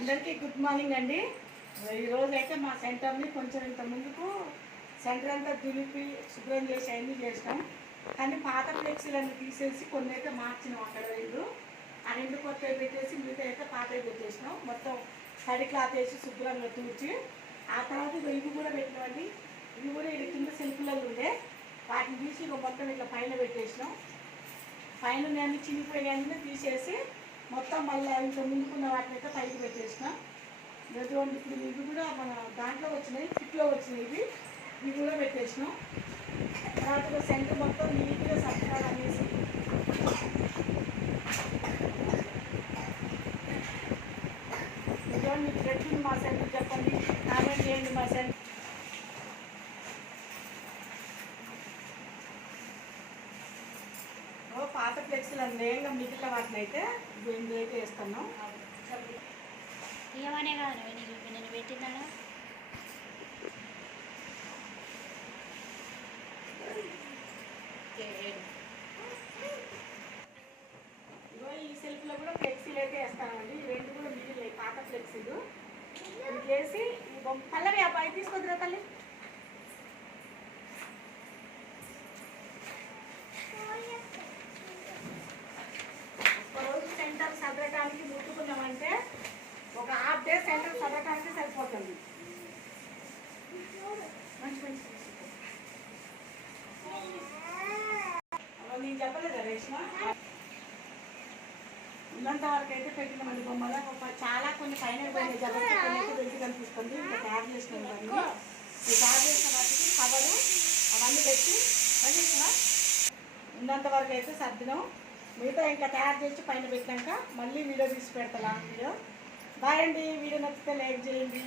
అందరికీ good morning అండి. ఈరోజు అయితే మా సెంటర్ని కొంచెం ఇంత ముందుకు సెంటర్ అంతా దులిపి శుభ్రం చేసి అన్నీ చేసినాం. కానీ పాత ఫ్లెక్సీలన్నీ తీసేసి కొన్ని అయితే మార్చినాం అక్కడ రెండు. ఆ రెండు కొత్తవి పెట్టేసి మిగతా అయితే పాతవి పెట్టేసినాం. మొత్తం తడి క్లాత్ వేసి శుభ్రంగా తూర్చి ఆ తర్వాత ఇవి కూడా పెట్టినామండి ఇవి కూడా ఇది కింద సెల్ఫ్లలో ఉండే. వాటిని తీసి ఇగో మొత్తం ఇట్లా పైన పెట్టేసినాం. పైన నేను చినిపోయాన్ని తీసేసి మొత్తం మళ్ళీ ఇంకా ముందుకున్న వాటిని అయితే పైకి పెట్టేసిన. ఇటువంటి ఇప్పుడు ఇవి కూడా మన దాంట్లో వచ్చినాయి కిట్లో వచ్చినాయి ఇవి. ఇవి కూడా పెట్టేసినాం. తర్వాత సెంటర్ మొత్తం నీట్గా సత్కాలు అనేసి ఇదిగోండి మీకు మా సెంటర్ చెప్పండి. కామెంట్ చేయండి మా సెంటర్. పాత ఫ్లెక్స్లు నేయంగా మిగిలిన వాటిని అయితే ఇందులో అయితే వేస్తున్నాం? ఏమనే కాదు నేను పెట్టిందా ఇగో ఈ సెల్ఫ్లో కూడా ఫ్లెక్సీలు అయితే వేస్తామండి ఈ రెండు కూడా మిగిలినాయి పాత ఫ్లెక్సీలు. వేసి పల్లవి ఆ పై తీసుకొద్దురా తల్లి. ఉన్నంత వరకు అయితే పెట్టినామండి బొమ్మలు చాలా కొన్ని పైన కనిపిస్తుంది ఇంకా తయారు చేసినాం ఇవన్నీ ఈ తయారు చేసిన వాటికి కవరు అవన్నీ పెట్టి పండించిన ఉన్నంత వరకు అయితే సర్దినాం. మిగతా ఇంకా తయారు చేసి పైన పెట్టినాక మళ్ళీ వీడియో తీసి పెడతా లాంగ్ వీడియో. బాయ్ అండి. వీడియో నచ్చితే లైక్ చేయండి.